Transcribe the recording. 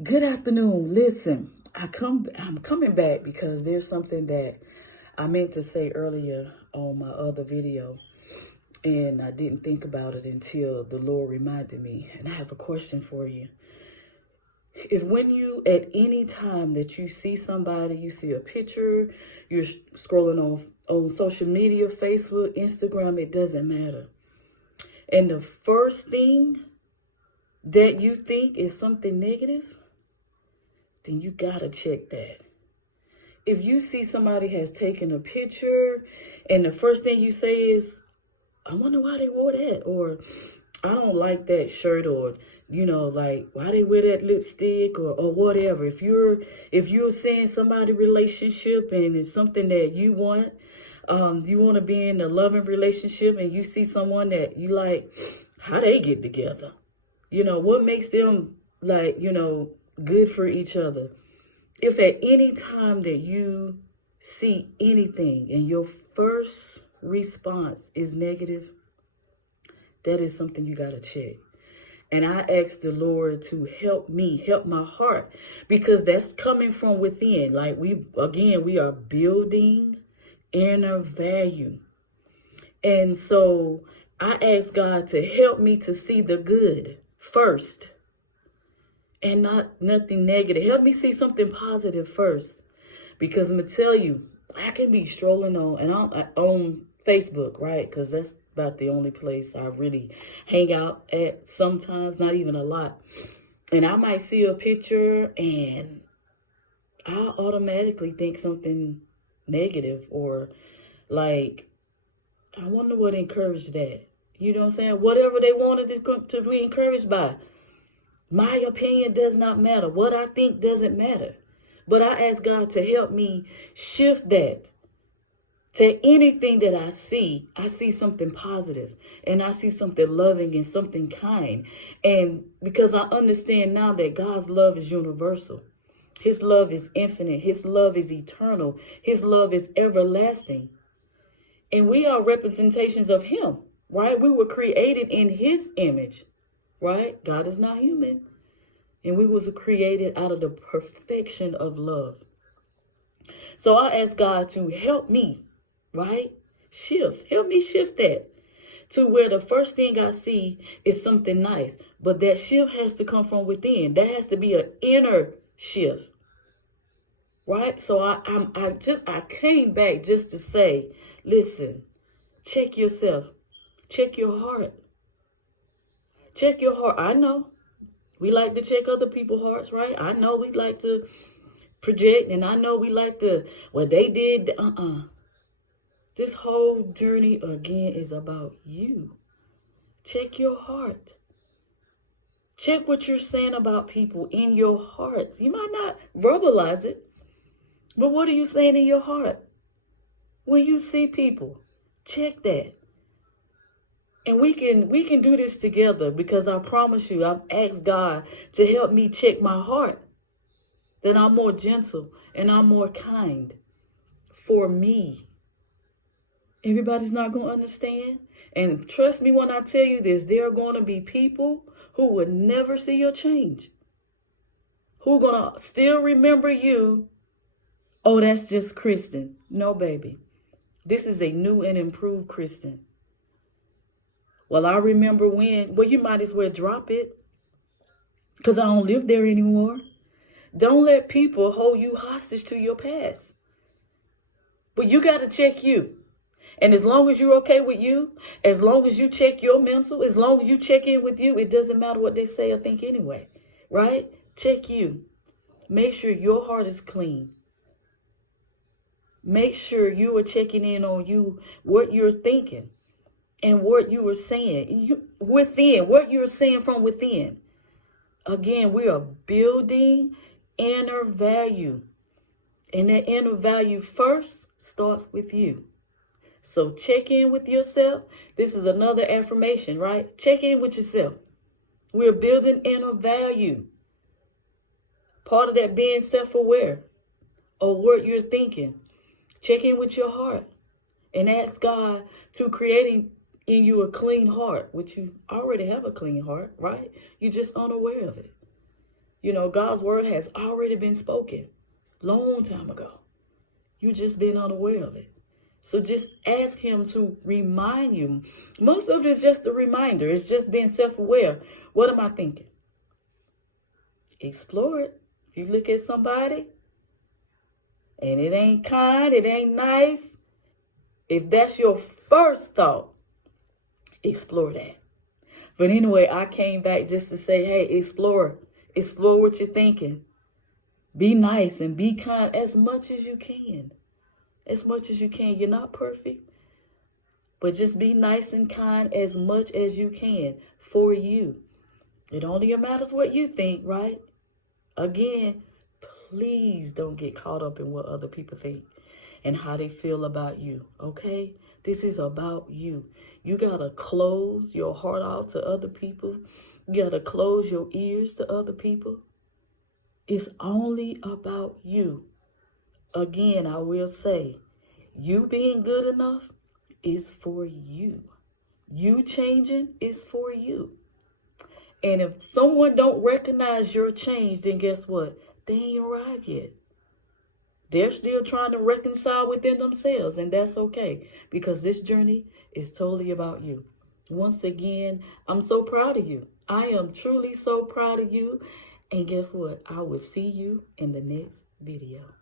Good afternoon. Listen, I'm coming back because there's something that I meant to say earlier on my other video, and I didn't think about it until the Lord reminded me. And I have a question for you. If when you at any time that you see somebody, you see a picture, you're scrolling on social media, Facebook, Instagram, it doesn't matter. And the first thing that you think is something negative, then you gotta check that. If you see somebody has taken a picture and the first thing you say is, I wonder why they wore that, or I don't like that shirt, or like why they wear that lipstick, or whatever. If you're seeing somebody relationship and it's something that you want to be in a loving relationship, and you see someone that you like, how they get together, what makes them good for each other. If at any time that you see anything and your first response is negative, that is something you got to check. And I ask the Lord to help me, help my heart, because that's coming from within. Like we are building inner value. And so I ask God to help me to see the good first and nothing negative. Help me see something positive first. Because I'm going to tell you, I can be strolling on Facebook, right? Because that's about the only place I really hang out at sometimes, not even a lot. And I might see a picture and I automatically think something negative, or like, I wonder what encouraged that. You know what I'm saying? Whatever they wanted to be encouraged by. My opinion does not matter. What I think doesn't matter. But I ask God to help me shift that to anything that I see something positive, and I see something loving and something kind. And because I understand now that God's love is universal. His love is infinite. His love is eternal. His love is everlasting. And we are representations of him, right? We were created in his image, right? God is not human. And we was created out of the perfection of love. So I ask God to help me, right? Help me shift that to where the first thing I see is something nice. But that shift has to come from within. That has to be an inner shift, right? So I came back just to say, listen, check yourself, check your heart, check your heart. I know we like to check other people's hearts, right? I know we like to project, and I know we like to, what they did. This whole journey again is about you. Check your heart. Check what you're saying about people in your heart. You might not verbalize it, but what are you saying in your heart? When you see people, check that. And we can do this together, because I promise you, I've asked God to help me check my heart. That I'm more gentle and I'm more kind for me. Everybody's not going to understand. And trust me when I tell you this, there are going to be people who would never see your change, who are going to still remember you. Oh, that's just Kristen. No, baby. This is a new and improved Kristen. Well, I remember when. Well, you might as well drop it, because I don't live there anymore. Don't let people hold you hostage to your past. But you got to check you. And as long as you're okay with you, as long as you check your mental, as long as you check in with you, it doesn't matter what they say or think anyway, right? Check you. Make sure your heart is clean. Make sure you are checking in on you, what you're thinking and what you are saying within, what you're saying from within. Again, we are building inner value. And that inner value first starts with you. So check in with yourself. This is another affirmation, right? Check in with yourself. We're building inner value. Part of that being self-aware of what you're thinking. Check in with your heart and ask God to create in you a clean heart, which you already have a clean heart, right? You're just unaware of it. You know, God's word has already been spoken long time ago. You just been unaware of it. So just ask him to remind you. Most of it is just a reminder. It's just being self-aware. What am I thinking? Explore it. If you look at somebody and it ain't kind, it ain't nice, if that's your first thought, explore that. But anyway, I came back just to say, hey, explore. Explore what you're thinking. Be nice and be kind as much as you can. As much as you can. You're not perfect. But just be nice and kind as much as you can for you. It only matters what you think, right? Again, please don't get caught up in what other people think and how they feel about you, okay? This is about you. You got to close your heart out to other people. You got to close your ears to other people. It's only about you. Again, I will say, you being good enough is for you. You changing is for you. And if someone don't recognize your change, then guess what? They ain't arrived yet. They're still trying to reconcile within themselves, and that's okay because this journey is totally about you. Once again, I'm so proud of you. I am truly so proud of you. And guess what? I will see you in the next video.